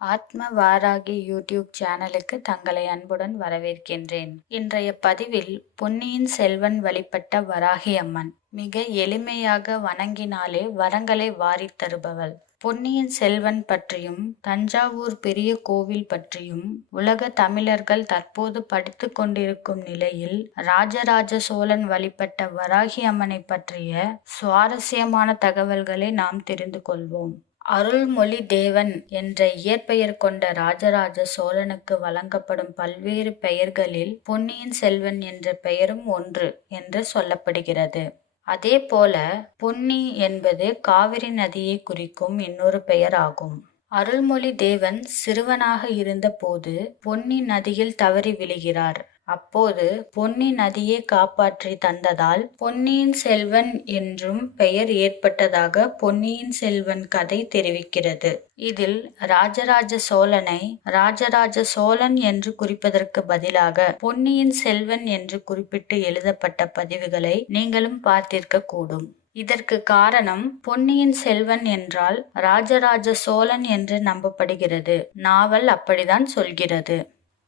ஆத்ம வாராகி யூடியூப் சேனலுக்கு தங்களை அன்புடன் வரவேற்கின்றேன். இன்றைய பதிவில் பொன்னியின் செல்வன் வழிபட்ட வராகி அம்மன். மிக எளிமையாக வணங்கினாலே வரங்களை வாரித் தருபவள். பொன்னியின் செல்வன் பற்றியும் தஞ்சாவூர் பெரிய கோவில் பற்றியும் உலக தமிழர்கள் தற்போது படித்து கொண்டிருக்கும் நிலையில் ராஜராஜ சோழன் வழிபட்ட வராகி அம்மனை பற்றிய சுவாரஸ்யமான தகவல்களை நாம் தெரிந்து கொள்வோம். அருள்மொழி தேவன் என்ற இயற்பெயர் கொண்ட ராஜராஜ சோழனுக்கு வழங்கப்படும் பல்வேறு பெயர்களில் பொன்னியின் செல்வன் என்ற பெயரும் ஒன்று என்று சொல்லப்படுகிறது. அதேபோல பொன்னி என்பது காவிரி நதியை குறிக்கும் இன்னொரு பெயர் ஆகும் அருள்மொழி தேவன் சிறுவனாக இருந்தபோது பொன்னி நதியில் தவறி விழுகிறார். அப்போது பொன்னி நதியை காப்பாற்றி தந்ததால் பொன்னியின் செல்வன் என்றும் பெயர் ஏற்பட்டதாக பொன்னியின் செல்வன் கதை தெரிவிக்கிறது. இதில் ராஜராஜ சோழனை ராஜராஜ சோழன் என்று குறிப்பதற்கு பதிலாக பொன்னியின் செல்வன் என்று குறிப்பிட்டு எழுதப்பட்ட பதிவுகளை நீங்களும் பார்த்திருக்க கூடும். இதற்கு காரணம் பொன்னியின் செல்வன் என்றால் ராஜராஜ சோழன் என்று நம்பப்படுகிறது. நாவல் அப்படிதான் சொல்கிறது.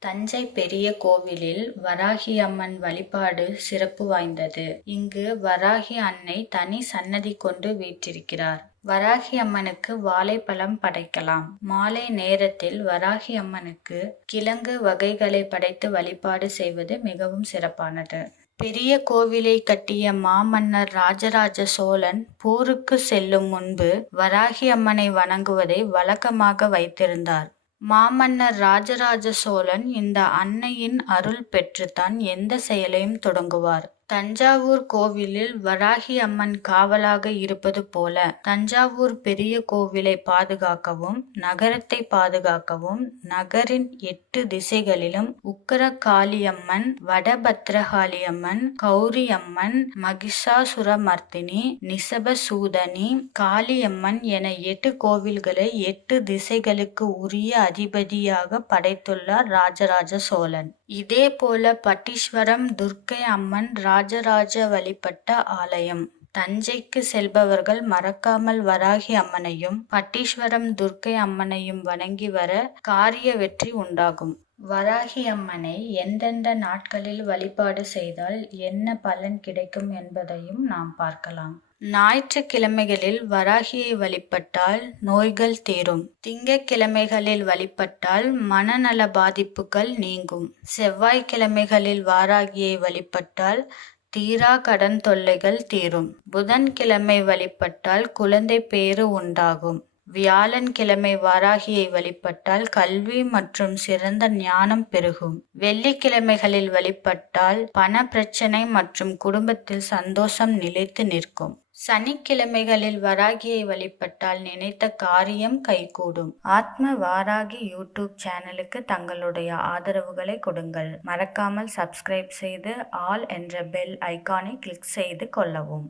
தஞ்சை பெரிய கோவிலில் வராகி அம்மன் வழிபாடு சிறப்பு வாய்ந்தது. இங்கு வராகி அன்னை தனி சன்னதி கொண்டு வீற்றிருக்கிறார். வராகி அம்மனுக்கு வாழைப்பழம் படைக்கலாம். மாலை நேரத்தில் வராகி அம்மனுக்கு கிழங்கு வகைகளை படைத்து வழிபாடு செய்வது மிகவும் சிறப்பானது. பெரிய கோவிலை கட்டிய மாமன்னர் ராஜராஜ சோழன் போருக்கு செல்லும் முன்பு வராகி அம்மனை வணங்குவதை வழக்கமாக வைத்திருந்தார். மாமன்னர் ராஜராஜ சோழன் இந்த அன்னையின் அருள் பெற்றுத்தான் எந்த செயலையும் தொடங்குவார். தஞ்சாவூர் கோவிலில் வராகி அம்மன் காவலாக இருப்பது போல தஞ்சாவூர் பெரிய கோவிலை பாதுகாக்கவும் நகரத்தை பாதுகாக்கவும் நகரின் எட்டு திசைகளிலும் உக்கர காளியம்மன் வடபத்ரகாளியம்மன் கௌரி அம்மன் மகிஷாசுரமர்த்தினி நிசபசூதனி காளியம்மன் என எட்டு கோவில்களை எட்டு திசைகளுக்கு உரிய அதிபதியாக படைத்துள்ளார் ராஜராஜ சோழன். இதே போல பட்டீஸ்வரம் துர்க்கை அம்மன் ராஜராஜ வழிபட்ட ஆலயம். தஞ்சைக்கு செல்பவர்கள் மறக்காமல் வராகி அம்மனையும் பட்டீஸ்வரம் துர்க்கை அம்மனையும் வணங்கி வர காரிய வெற்றி உண்டாகும். வராகி அம்மனை எந்தெந்த நாட்களில் வழிபாடு செய்தால் என்ன பலன் கிடைக்கும் என்பதையும் நாம் பார்க்கலாம். ஞாயிற்றுக்கிழமைகளில் வராகியை வழிபட்டால் நோய்கள் தீரும். திங்கக்கிழமைகளில் வழிபட்டால் மனநல பாதிப்புகள் நீங்கும். செவ்வாய்க்கிழமைகளில் வாராகியை வழிபட்டால் தீரா கடன் தொல்லைகள் தீரும். புதன்கிழமை வழிபட்டால் குழந்தை பேறு உண்டாகும். வியாழன் கிழமை வாராகியை வழிபட்டால் கல்வி மற்றும் சிறந்த ஞானம் பெருகும். வெள்ளிக்கிழமைகளில் வழிபட்டால் பண பிரச்சனை மற்றும் குடும்பத்தில் சந்தோஷம் நிலைத்து நிற்கும். சனிக்கிழமைகளில் வராகியை வழிபட்டால் நினைத்த காரியம் கைகூடும். ஆத்ம வாராகி யூடியூப் சேனலுக்கு தங்களுடைய ஆதரவுகளை கொடுங்கள். மறக்காமல் சப்ஸ்கிரைப் செய்து ஆல் என்ற பெல் ஐக்கானை கிளிக் செய்து கொள்ளவும்.